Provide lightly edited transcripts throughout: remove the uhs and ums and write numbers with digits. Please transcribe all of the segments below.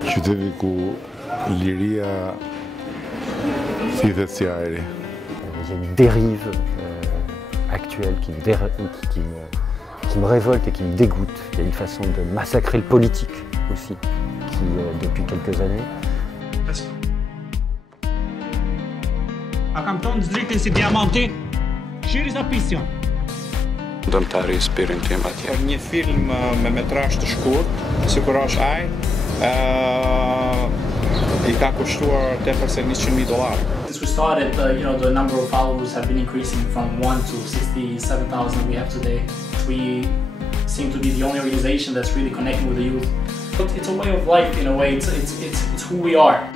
Qyteti ku liria thithet si ajri. Il y a une dérive actuelle qui me révolte et qui me dégoûte. Il y a une façon de massacrer le politique aussi, qui depuis quelques années. A kam tonë zritin si diamanti, shiri sa pision. Dëmtari i spirin tim atje. Një film me metrazh të shkurt, sikur është ai, I ka kushtuar tepër se $100,000. Since we started, the number of followers have been increasing from 1 to 67,000 we have today. We seem to be the only organization that's really connecting with the youth. It's a way of life in a way. It's who we are.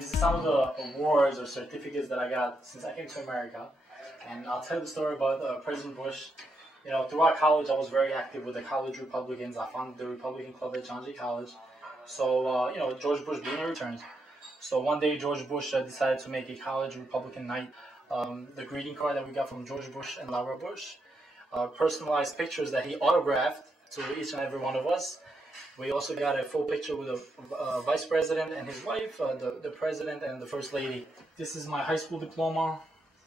Some of the awards or certificates that I got since I came to America, and I'll tell the story about President Bush. Throughout college, I was very active with the college Republicans. I founded the Republican Club at John Jay College. So, George Bush being returned. So one day, George Bush decided to make a college Republican night. The greeting card that we got from George Bush and Klara Buda, personalized pictures that he autographed to each and every one of us. We also got a full picture with the vice president and his wife, the president and the first lady. This is my high school diploma.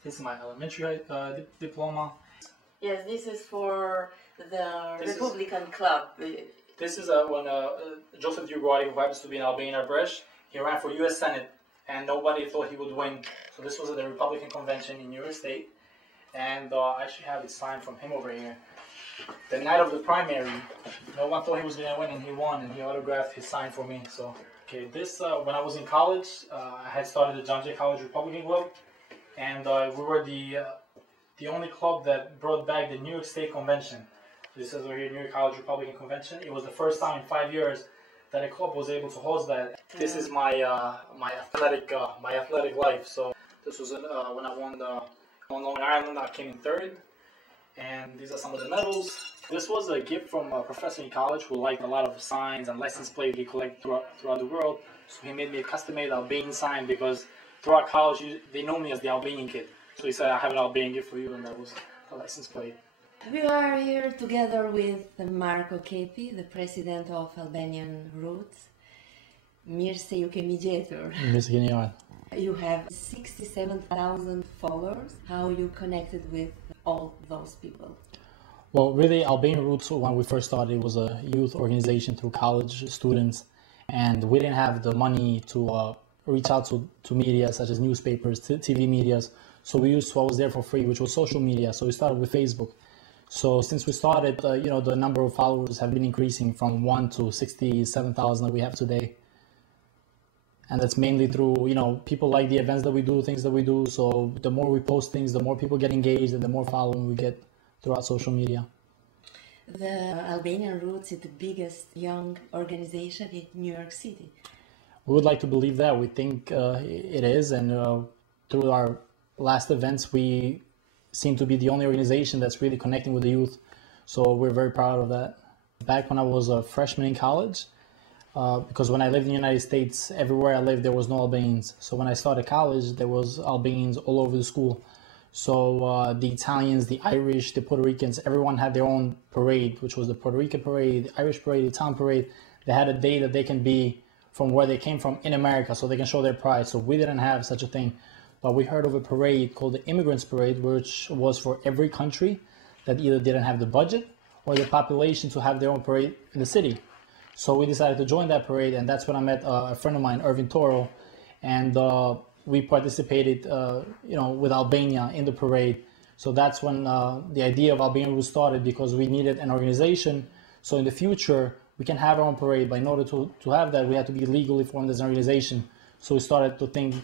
This is my elementary diploma. Yes, this is for the Republican Club. This is when Joseph Uguay, who happens to be an Albanian Roots, he ran for U.S. Senate, and nobody thought he would win. So this was at the Republican convention in New York State, and I actually have it signed from him over here. The night of the primary, no one thought he was going to win, and he won, and he autographed his sign for me. So, okay, this, when I was in college, I had started the John Jay College Republican Club, and we were the only club that brought back the New York State Convention. This is over here, New York College Republican Convention. It was the first time in 5 years that a club was able to host that. This is my my athletic life. So this was when I won the on Long Island. I came in third. And these are some of the medals. This was a gift from a professor in college who liked a lot of signs and license plates he collected throughout the world. So he made me a custom-made Albanian sign because throughout college they know me as the Albanian kid. So he said, I have an Albanian gift for you, and that was a license plate. We are here together with Marko Kepi, the president of Albanian Roots. Mirë se ju kemi gjetur. Mirë se keni ardhur. You have 67,000 followers. How you connected with all those people? Well, really, Albanian Roots, when we first started, was a youth organization through college students, and we didn't have the money to reach out to media such as newspapers, TV medias. So we used what was there for free, which was social media. So we started with Facebook. So since we started, the number of followers have been increasing from 1 to 67,000 that we have today. And that's mainly through, people like the events that we do, things that we do. So the more we post things, the more people get engaged and the more following we get throughout social media. The Albanian Roots is the biggest young organization in New York City. We would like to believe that. We think it is. And through our last events, we seem to be the only organization that's really connecting with the youth. So we're very proud of that. Back when I was a freshman in college, because when I lived in the United States, everywhere I lived, there was no Albanians. So when I started college, there was Albanians all over the school. So the Italians, the Irish, the Puerto Ricans, everyone had their own parade, which was the Puerto Rican parade, the Irish parade, the Italian parade. They had a day that they can be from where they came from in America, so they can show their pride. So we didn't have such a thing. But we heard of a parade called the Immigrant parade, which was for every country that either didn't have the budget or the population to have their own parade in the city. So we decided to join that parade, and that's when I met a friend of mine, Irvin Toro, and we participated, with Albania in the parade. So that's when the idea of Albanian Roots started, because we needed an organization. So in the future, we can have our own parade, but in order to have that, we had to be legally formed as an organization. So we started to think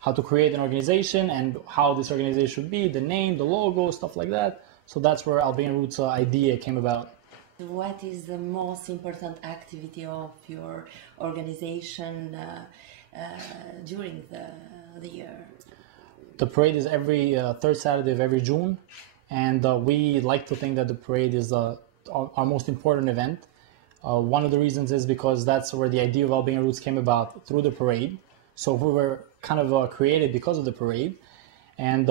how to create an organization and how this organization should be, the name, the logo, stuff like that. So that's where Albanian Roots idea came about. What is the most important activity of your organization during the year? The parade is every third Saturday of every June, and we like to think that the parade is our most important event. One of the reasons is because that's where the idea of Albanian Roots came about, through the parade. So we were kind of created because of the parade. And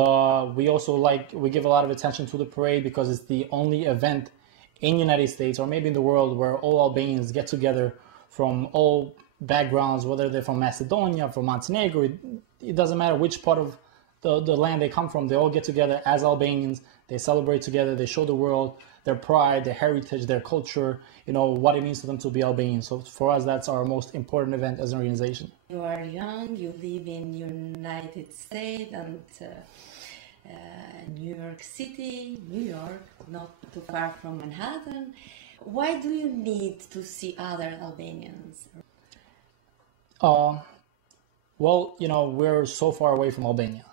we also we give a lot of attention to the parade because it's the only event in the United States or maybe in the world where all Albanians get together from all backgrounds, whether they're from Macedonia, from Montenegro. It doesn't matter which part of the land they come from. They all get together as Albanians. They celebrate together. They show the world their pride, their heritage, their culture, what it means to them to be Albanian. So for us, that's our most important event as an organization. You are young, you live in United States and New York City, New York, not too far from Manhattan. Why do you need to see other Albanians? Well, we're so far away from Albania.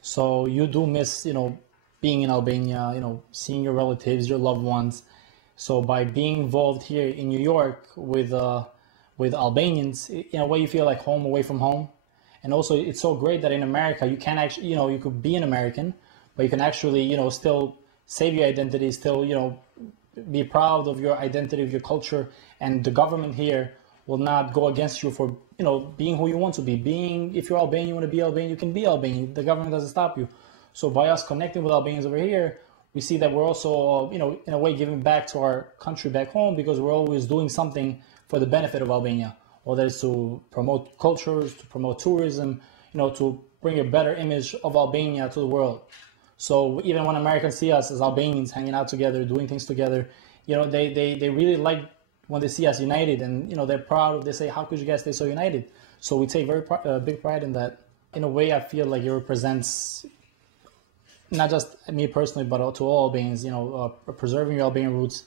So you do miss, being in Albania, seeing your relatives, your loved ones. So by being involved here in New York with Albanians, in a way you feel like home away from home. And also it's so great that in America you can actually, you could be an American, but you can actually, still save your identity, still, be proud of your identity, of your culture. And the government here will not go against you for, being who you want to be. If you're Albanian, you want to be Albanian, you can be Albanian. The government doesn't stop you. So by us connecting with Albanians over here, we see that we're also, in a way giving back to our country back home because we're always doing something for the benefit of Albania, whether it's to promote cultures, to promote tourism, to bring a better image of Albania to the world. So even when Americans see us as Albanians hanging out together, doing things together, they really like when they see us united, and they're proud. They say, "How could you guys stay so united?" So we take very big pride in that. In a way, I feel like it represents not just me personally, but to all Albanians. Preserving your Albanian roots.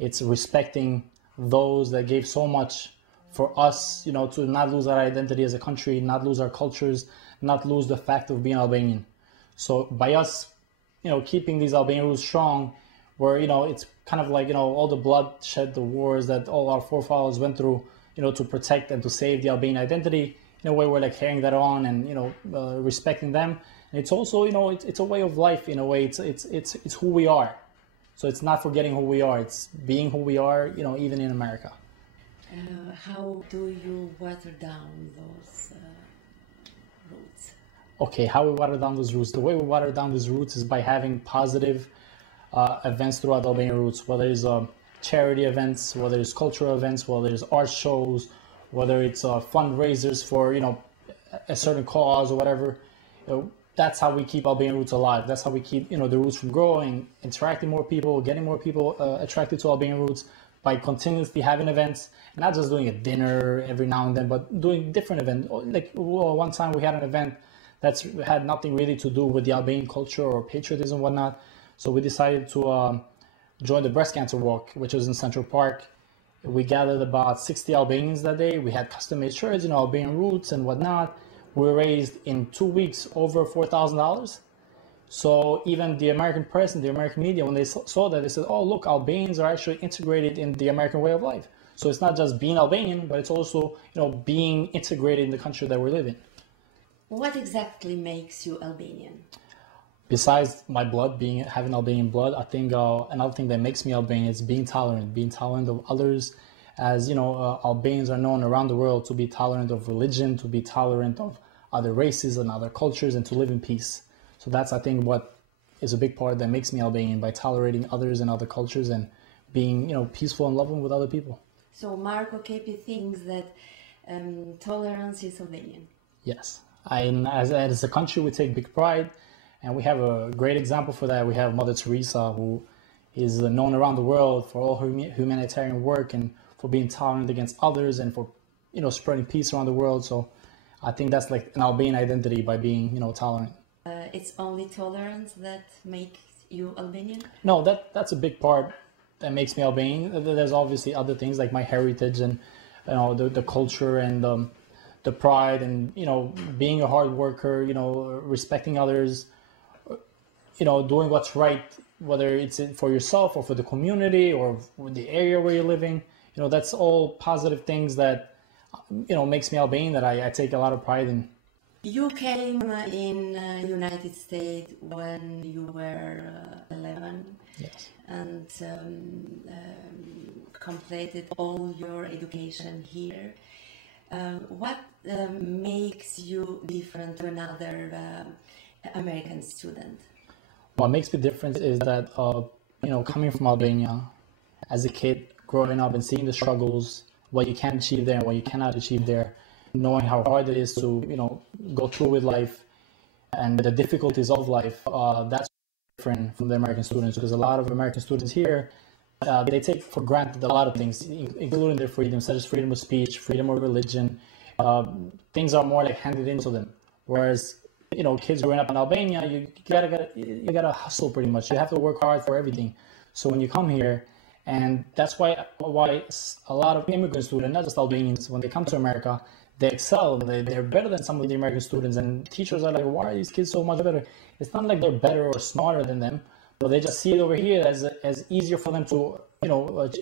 It's respecting those that gave so much for us. To not lose our identity as a country, not lose our cultures, not lose the fact of being Albanian. So by us, keeping these Albanian roots strong, where it's kind of like all the bloodshed, the wars that all our forefathers went through, to protect and to save the Albanian identity. In a way, we're like carrying that on and respecting them. And it's also it's a way of life. In a way, it's who we are. So it's not forgetting who we are. It's being who we are. Even in America. How do you water down those roots? Okay, how we water down those roots? The way we water down those roots is by having positive events throughout Albanian Roots, whether it's charity events, whether it's cultural events, whether it's art shows, whether it's fundraisers for a certain cause or whatever. That's how we keep Albanian Roots alive. That's how we keep the roots from growing, interacting more people, getting more people attracted to Albanian Roots by continuously having events, and not just doing a dinner every now and then, but doing different events. Like one time we had an event that had nothing really to do with the Albanian culture or patriotism and whatnot. So we decided to join the breast cancer walk, which was in Central Park. We gathered about 60 Albanians that day. We had custom-made shirts, Albanian roots and whatnot. We raised in 2 weeks over $4,000. So even the American press and the American media, when they saw that, they said, "Oh, look, Albanians are actually integrated in the American way of life." So it's not just being Albanian, but it's also, being integrated in the country that we live in. What exactly makes you Albanian? Besides my blood, having Albanian blood, I think another thing that makes me Albanian is being tolerant of others. As Albanians are known around the world to be tolerant of religion, to be tolerant of other races and other cultures, and to live in peace. So that's, I think, what is a big part that makes me Albanian, by tolerating others and other cultures and being, peaceful and loving with other people. So Marko Kepi thinks that tolerance is Albanian. Yes, as a country, we take big pride. And we have a great example for that. We have Mother Teresa, who is known around the world for all her humanitarian work and for being tolerant against others and for, spreading peace around the world. So I think that's like an Albanian identity, by being, tolerant. It's only tolerance that makes you Albanian? No, that's a big part that makes me Albanian. There's obviously other things like my heritage and, the culture and the pride and, being a hard worker, respecting others, doing what's right, whether it's for yourself or for the community or the area where you're living. That's all positive things that, makes me Albanian, that I take a lot of pride in. You came in United States when you were 11. Yes. And completed all your education here. What makes you different to another American student? What makes me different is that, coming from Albania, as a kid, growing up and seeing the struggles, what you can achieve there and what you cannot achieve there, knowing how hard it is to, go through with life and the difficulties of life, that's different from the American students, because a lot of American students here, they take for granted a lot of things, including their freedom, such as freedom of speech, freedom of religion. Things are more like handed into them. Whereas, kids growing up in Albania, you gotta hustle pretty much. You have to work hard for everything. So when you come here, and that's why a lot of immigrant students, not just Albanians, when they come to America, they excel. They're better than some of the American students, and teachers are like, why are these kids so much better? It's not like they're better or smarter than them, but they just see it over here as easier for them to,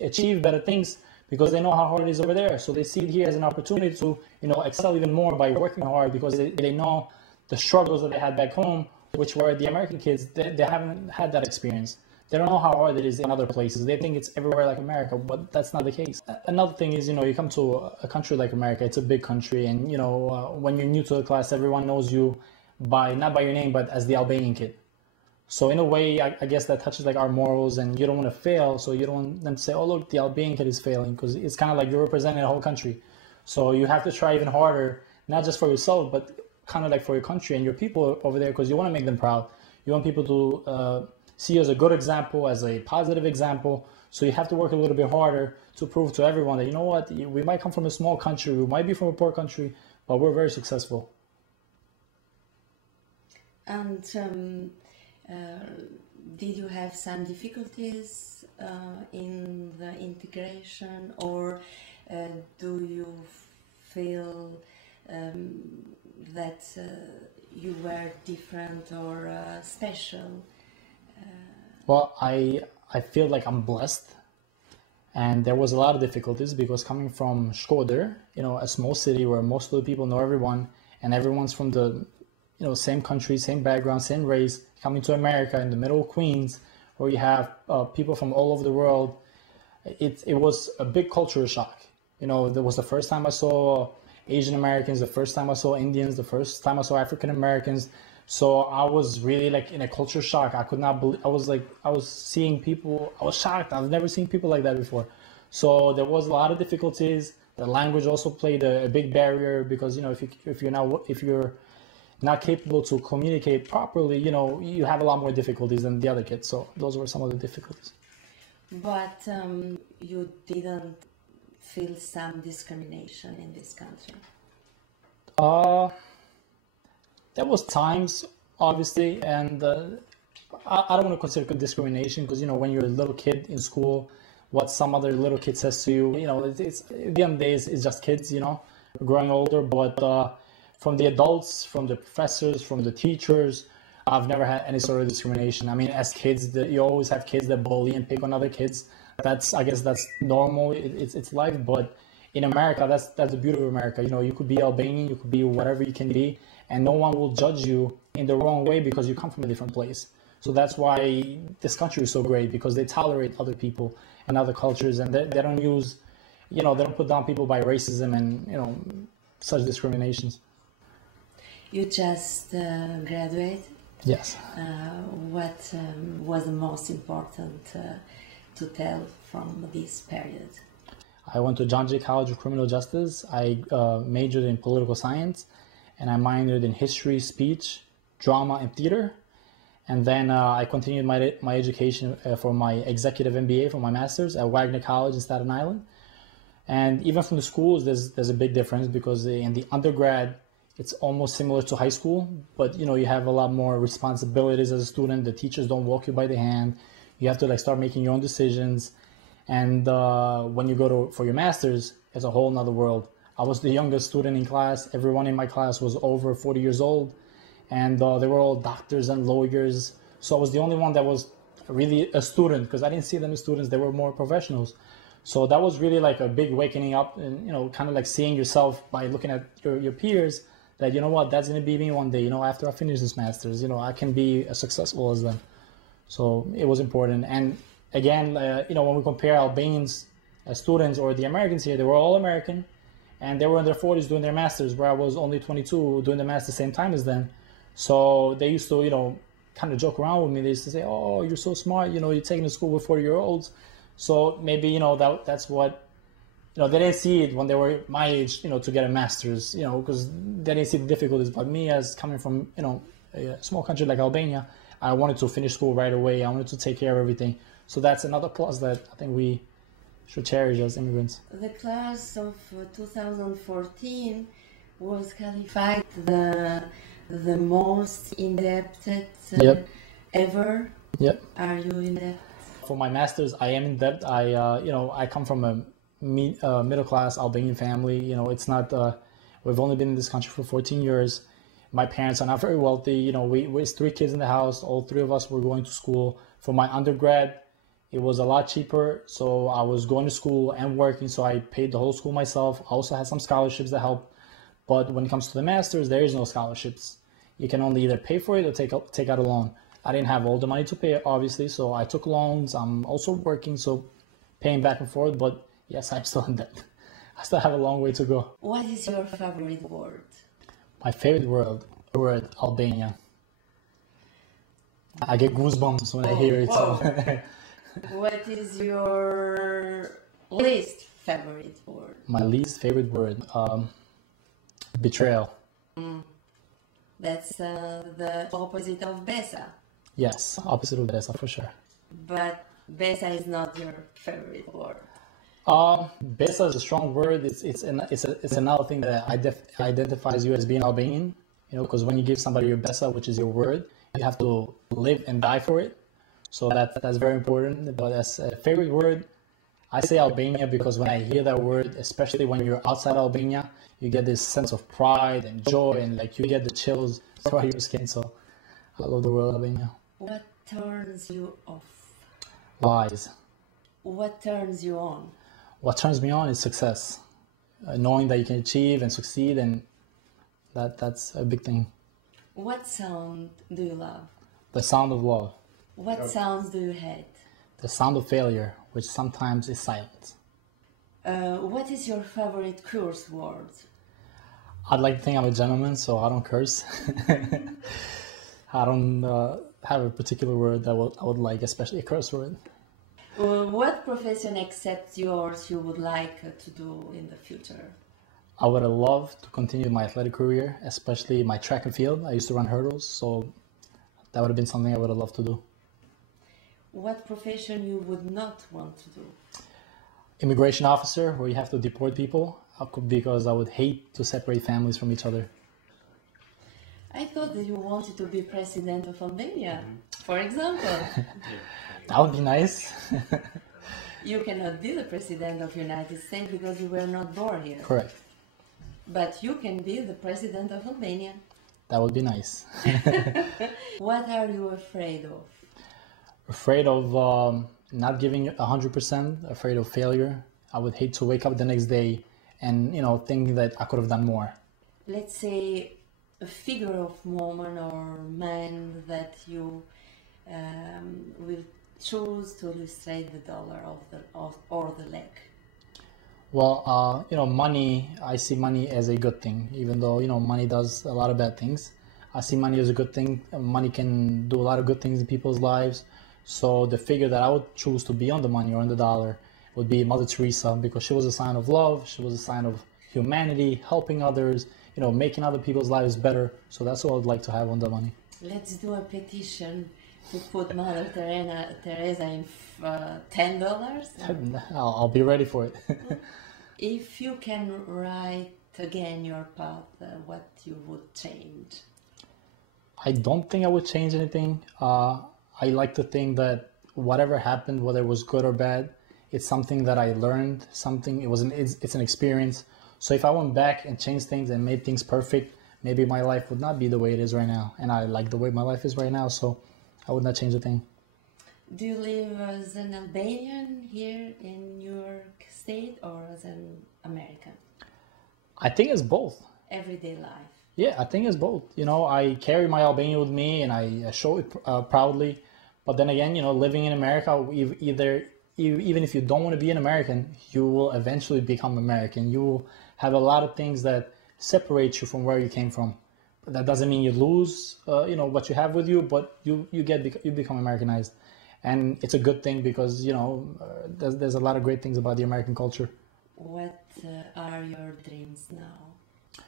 achieve better things, because they know how hard it is over there. So they see it here as an opportunity to, excel even more by working hard, because they know the struggles that they had back home, which were the American kids, they haven't had that experience. They don't know how hard it is in other places. They think it's everywhere like America, but that's not the case. Another thing is, you come to a country like America, it's a big country, and, when you're new to the class, everyone knows you not by your name, but as the Albanian kid. So in a way, I guess that touches like our morals, and you don't want to fail, so you don't want them to say, oh, look, the Albanian kid is failing, because it's kind of like you're representing the whole country. So you have to try even harder, not just for yourself, but kind of like for your country and your people over there, because you want to make them proud. You want people to see you as a good example, as a positive example. So you have to work a little bit harder to prove to everyone that, you know what, we might come from a small country, we might be from a poor country, but we're very successful. And did you have some difficulties in the integration, or do you feel that you were different or special? Well, I feel like I'm blessed, and there was a lot of difficulties, because coming from Shkodër, a small city where most of the people know everyone, and everyone's from the same country, same background, same race, coming to America in the middle of Queens, where you have people from all over the world, it was a big cultural shock. That was the first time I saw Asian Americans, the first time I saw Indians, the first time I saw African Americans. So I was really like in a culture shock. I could not believe, I was seeing people, I was shocked. I've never seen people like that before. So there was a lot of difficulties. The language also played a big barrier, because, if you're not capable to communicate properly, you have a lot more difficulties than the other kids. So those were some of the difficulties. But you didn't feel some discrimination in this country? There was times, obviously, and I don't want to consider it discrimination, because, when you're a little kid in school, what some other little kid says to you, it's at the end of the day, it's just kids, growing older. But from the adults, from the professors, from the teachers, I've never had any sort of discrimination. I mean, as kids, you always have kids that bully and pick on other kids. I guess that's normal. It's life. But in America, that's the beauty of America. You could be Albanian, you could be whatever you can be, and no one will judge you in the wrong way because you come from a different place. So that's why this country is so great, because they tolerate other people and other cultures, and they don't use, they don't put down people by racism and, such discriminations. You just graduated? Yes. What was the most important to tell from this period? I went to John Jay College of Criminal Justice. I majored in political science, and I minored in history, speech, drama, and theater. And then I continued my education for my executive MBA, for my master's at Wagner College in Staten Island. And even from the schools, there's a big difference, because in the undergrad, it's almost similar to high school, but you have a lot more responsibilities as a student. The teachers don't walk you by the hand. You have to start making your own decisions. And when you go for your master's, it's a whole nother world. I was the youngest student in class. Everyone in my class was over 40 years old, and they were all doctors and lawyers. So I was the only one that was really a student, because I didn't see them as students. They were more professionals. So that was really like a big wakening up, and kind of like seeing yourself by looking at your peers, that that's going to be me one day. After I finish this master's, I can be as successful as them. So it was important. And again, when we compare Albanians students or the Americans here, they were all American, and they were in their 40s doing their masters, where I was only 22 doing the master same time as them. So they used to, kind of joke around with me. They used to say, "Oh, you're so smart, you're taking to school with 40-year-olds." So maybe, that's what, they didn't see it when they were my age, to get a master's, because they didn't see the difficulties. But me, as coming from, a small country like Albania, I wanted to finish school right away. I wanted to take care of everything. So that's another plus that I think we should cherish as immigrants. The class of 2014 was qualified the most indebted Yep. ever. Yep. Are you in debt? For my master's, I am in debt. I come from a middle-class Albanian family. It's not. We've only been in this country for 14 years. My parents are not very wealthy. We're 3 kids in the house. All 3 of us were going to school. For my undergrad, it was a lot cheaper. So I was going to school and working. So I paid the whole school myself. I also had some scholarships that helped. But when it comes to the master's, there is no scholarships. You can only either pay for it or take out a loan. I didn't have all the money to pay, obviously, so I took loans. I'm also working, so paying back and forth. But yes, I'm still in debt. I still have a long way to go. What is your favorite word? My favorite word, Albania. I get goosebumps when I hear it. So. What is your least favorite word? My least favorite word, betrayal. That's the opposite of Besa. Yes, opposite of Besa for sure. But Besa is not your favorite word. Besa is a strong word. It's another thing that identifies you as being Albanian. Because when you give somebody your Besa, which is your word, you have to live and die for it. So that's very important. But as a favorite word, I say Albania because when I hear that word, especially when you're outside Albania, you get this sense of pride and joy, and like you get the chills throughout your skin. So I love the word Albania. What turns you off? Lies. What turns you on? What turns me on is success. Knowing that you can achieve and succeed, and that's a big thing. What sound do you love? The sound of love. What sounds do you hate? The sound of failure, which sometimes is silence. What is your favorite curse word? I'd like to think I'm a gentleman, so I don't curse. I don't have a particular word that I would like, especially a curse word. What profession except yours you would like to do in the future? I would have loved to continue my athletic career, especially my track and field. I used to run hurdles, so that would have been something I would have loved to do. What profession you would not want to do? Immigration officer, where you have to deport people, because I would hate to separate families from each other. I thought that you wanted to be president of Albania, for example. That would be nice. You cannot be the president of the United States because you were not born here. Correct. But you can be the president of Albania. That would be nice. What are you afraid of? Afraid of not giving 100%, afraid of failure. I would hate to wake up the next day and, think that I could have done more. Let's say a figure of woman or man that you will choose to illustrate the dollar or the leg. Well, money, I see money as a good thing, even though, money does a lot of bad things. I see money as a good thing. Money can do a lot of good things in people's lives. So the figure that I would choose to be on the money or on the dollar would be Mother Teresa, because she was a sign of love. She was a sign of humanity, helping others, making other people's lives better. So that's what I would like to have on the money. Let's do a petition to put Mother Teresa in $10. I'll be ready for it. If you can write again your path, what you would change? I don't think I would change anything. I like to think that whatever happened, whether it was good or bad, it's something that I learned, it's an experience. So if I went back and changed things and made things perfect, maybe my life would not be the way it is right now. And I like the way my life is right now, so I would not change a thing. Do you live as an Albanian here in New York State or as an American? I think it's both. Everyday life. Yeah, I think it's both. I carry my Albania with me and I show it proudly. But then again, living in America, even if you don't want to be an American, you will eventually become American. You will have a lot of things that separate you from where you came from. But that doesn't mean you lose, what you have with you, but you become Americanized. And it's a good thing because, there's a lot of great things about the American culture. What are your dreams now?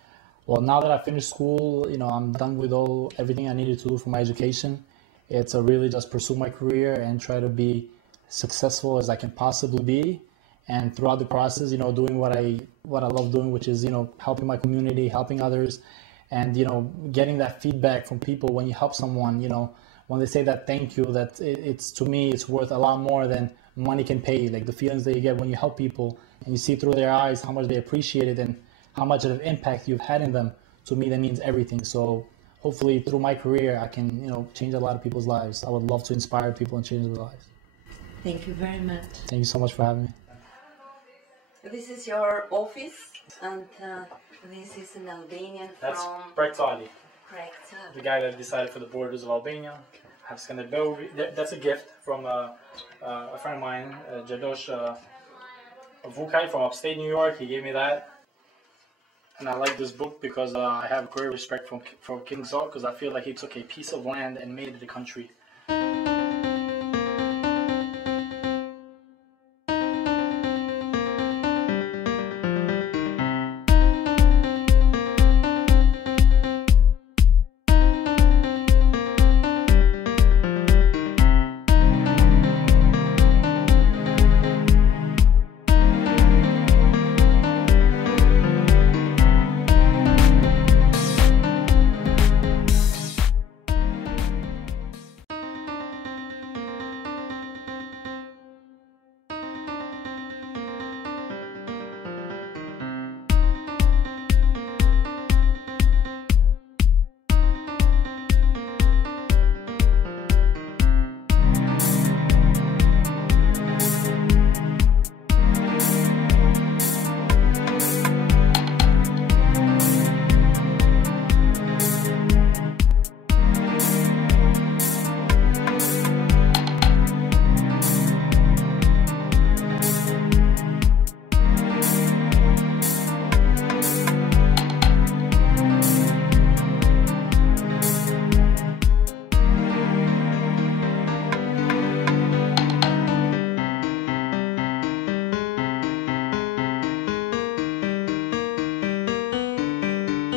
Well, now that I finished school, I'm done with everything I needed to do for my education. It's really just pursue my career and try to be successful as I can possibly be. And throughout the process, doing what I love doing, which is, helping my community, helping others, and, getting that feedback from people when you help someone, when they say that thank you, that to me, it's worth a lot more than money can pay. Like the feelings that you get when you help people and you see through their eyes how much they appreciate it and how much of an impact you've had in them, to me, that means everything. So hopefully through my career, I can, change a lot of people's lives. I would love to inspire people and change their lives. Thank you very much. Thank you so much for having me. This is your office, and this is an Albanian That's from Prektali, Prektali. the guy that decided for the borders of Albania. That's a gift from a friend of mine, Jadosh Vukaj from upstate New York. He gave me that. And I like this book because I have great respect from King Saul, because I feel like he took a piece of land and made it a country.